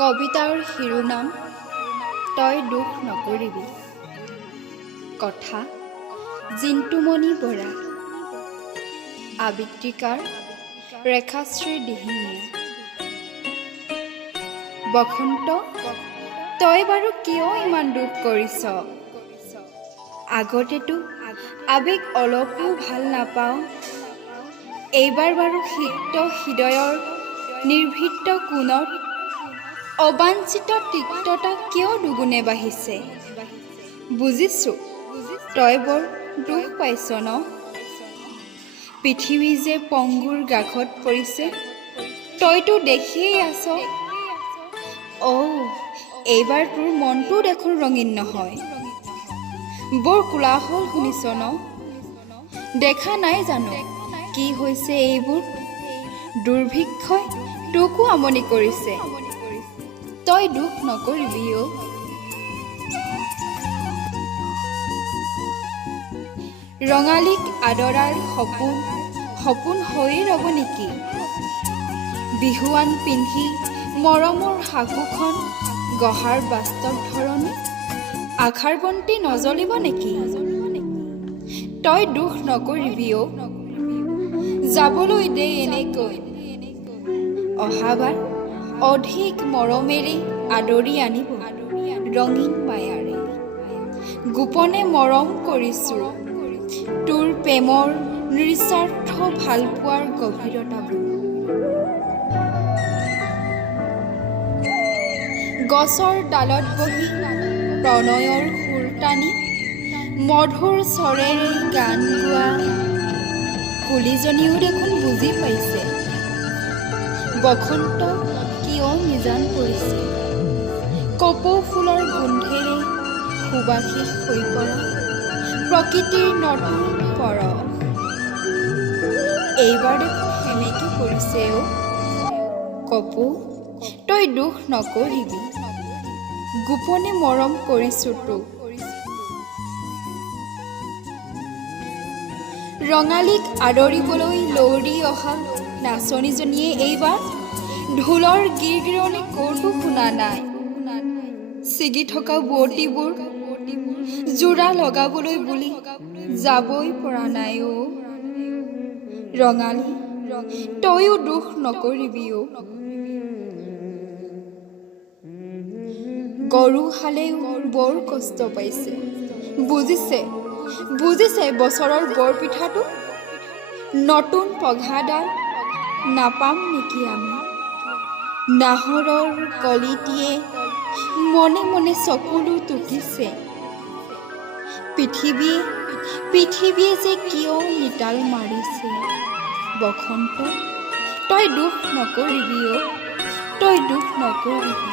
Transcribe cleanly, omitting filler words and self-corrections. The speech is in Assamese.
কবিতাৰ শিৰোনাম তই দুখ নকৰিবি। কথা জিন্তুমণি বৰা। আবৃত্তিকাৰ ৰেখাশ্ৰী দিহিঙীয়া। বসন্ত, তই বাৰু কিয় ইমান দুখ কৰিছ? আগতেতো আবেগ অলপো ভাল নাপাওঁ, এইবাৰ বাৰু সিক্ত হৃদয়ৰ নিৰ্ভীত কোণত অবাঞ্ছিত তিক্ততা কিয় দুগুণে বাঢ়িছে? বুজিছোঁ তই বৰ দুখ পাইছ ন? পৃথিৱী যে পংগুৰ গাঘত পৰিছে তইতো দেখিয়েই আছ। এইবাৰ তোৰ মনটো দেখোন ৰঙীন নহয়, বৰ কোলাহল শুনিছ ন? দেখা নাই জানো কি হৈছে এইবোৰ? দুৰ্ভিক্ষই তোকো আমনি কৰিছে, তই দুখ নকৰিবি অ। ৰঙালীক আদৰাৰ সপোন সপোন হৈয়ে ৰ'ব নেকি? বিহুৱান পিন্ধি মৰমৰ সাকুখন গঢ়াৰ বাস্তৱ ধৰণে আশাৰ বন্তি নজ্বলিব নেকি? তই দুখ নকৰিবি অ, যাবলৈ দে এনেকৈ। অহাবাৰ অধিক মৰমেৰে আদৰি আনিব ৰঙীন মায়াৰে। গোপনে মৰম কৰিছোঁ তোৰ প্ৰেমৰ নিস্বাৰ্থ ভালপোৱাৰ গভীৰতাবোৰ। গছৰ ডালত বহি প্ৰণয়ৰ সুৰ টানি মধুৰ স্বৰেৰে গান গোৱা কুলিজনীও দেখোন বুজি পাইছে বসন্ত কিয় নিজান পৰিছে। কপৌ ফুলৰ গোন্ধেৰে সুবাসিত হৈ পৰা প্ৰকৃতিৰ নতুন পৰশ এইবাৰ দেখোন সেমেকি পৰিছে অ। কপৌ, তই দুখ নকৰিবি, গোপনে মৰম কৰিছোঁ তোক। ৰঙালীক আদৰিবলৈ লৌৰি অহা নাচনীজনীয়ে এইবাৰ ঢোলৰ গিৰগিৰণি ক'তো শুনা নাই। ছিগি থকা বোৱতীবোৰ যোৰা লগাবলৈ বুলি যাবই পৰা নাই অ। ৰঙালী, তইও দুখ নকৰিবি অ। গৰুহালেও বৰ কষ্ট পাইছে, বুজিছে বছৰৰ বৰপিঠাটো নতুন পঘাডাল নাপাম নেকি আমি? নাহৰৰ কলিটিয়ে মনে মনে চকুলো টুকিছে। পৃথিৱীয়ে যে কিয় নিতাল মাৰিছে। বসন্ত, তই দুখ নকৰিবি অ, তই দুখ নকৰিবি।